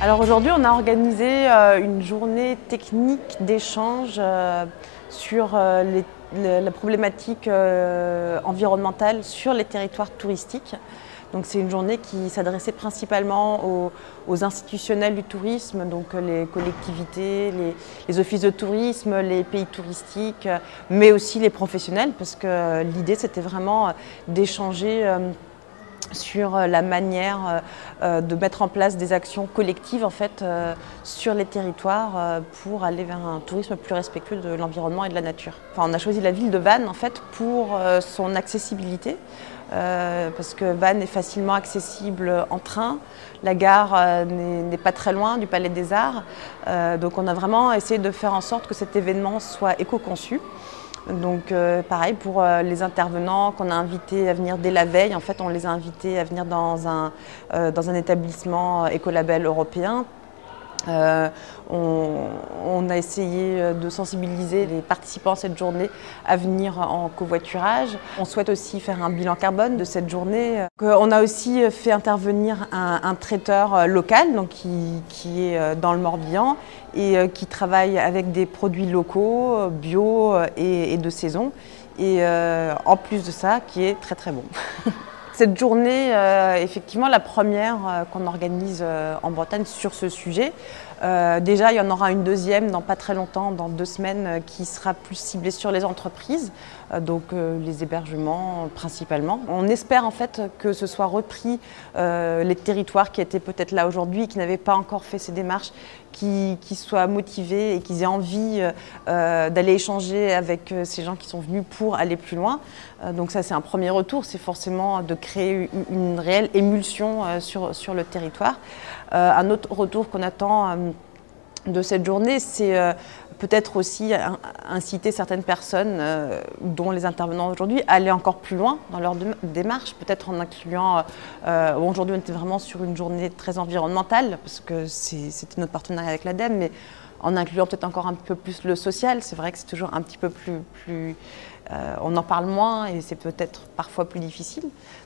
Alors aujourd'hui, on a organisé une journée technique d'échange sur la problématique environnementale sur les territoires touristiques. Donc c'est une journée qui s'adressait principalement aux institutionnels du tourisme, donc les collectivités, les offices de tourisme, les pays touristiques, mais aussi les professionnels, parce que l'idée c'était vraiment d'échanger sur la manière de mettre en place des actions collectives en fait, sur les territoires pour aller vers un tourisme plus respectueux de l'environnement et de la nature. Enfin, on a choisi la ville de Vannes en fait, pour son accessibilité. Parce que Vannes est facilement accessible en train, la gare n'est pas très loin du Palais des Arts, donc on a vraiment essayé de faire en sorte que cet événement soit éco-conçu. Donc pareil pour les intervenants qu'on a invités à venir dès la veille, en fait on les a invités à venir dans un établissement écolabel européen. On a essayé de sensibiliser les participants à cette journée à venir en covoiturage. On souhaite aussi faire un bilan carbone de cette journée. On a aussi fait intervenir un traiteur local donc qui est dans le Morbihan et qui travaille avec des produits locaux, bio et de saison. Et en plus de ça, qui est très très bon. Cette journée, effectivement, la première qu'on organise en Bretagne sur ce sujet. Déjà, il y en aura une deuxième dans pas très longtemps, dans 2 semaines, qui sera plus ciblée sur les entreprises, donc les hébergements principalement. On espère en fait que ce soit repris les territoires qui étaient peut-être là aujourd'hui, qui n'avaient pas encore fait ces démarches, qui soient motivés et qu'ils aient envie d'aller échanger avec ces gens qui sont venus pour aller plus loin. Donc ça, c'est un premier retour, c'est forcément de créer une réelle émulsion sur le territoire. Un autre retour qu'on attend de cette journée, c'est peut-être aussi inciter certaines personnes, dont les intervenants aujourd'hui, à aller encore plus loin dans leur démarche, peut-être en incluant, aujourd'hui on était vraiment sur une journée très environnementale, parce que c'était notre partenariat avec l'ADEME, mais en incluant peut-être encore un peu plus le social. C'est vrai que c'est toujours un petit peu plus on en parle moins et c'est peut-être parfois plus difficile.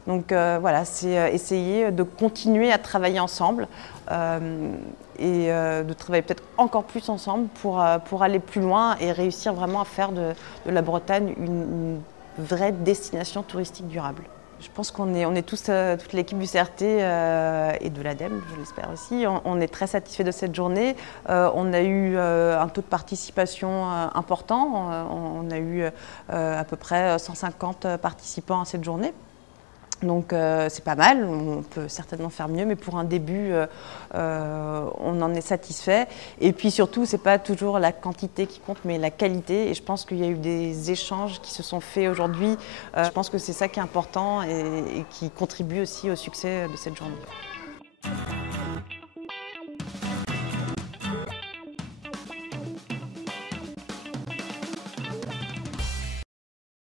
Donc voilà, c'est essayer de continuer à travailler ensemble et de travailler peut-être encore plus ensemble pour aller plus loin et réussir vraiment à faire de la Bretagne une vraie destination touristique durable. Je pense qu'on est tous, toute l'équipe du CRT et de l'ADEME, je l'espère aussi, on est très satisfaits de cette journée. On a eu un taux de participation important, on a eu à peu près 150 participants à cette journée. Donc c'est pas mal, on peut certainement faire mieux, mais pour un début, on en est satisfait. Et puis surtout, c'est pas toujours la quantité qui compte, mais la qualité. Et je pense qu'il y a eu des échanges qui se sont faits aujourd'hui. Je pense que c'est ça qui est important et qui contribue aussi au succès de cette journée.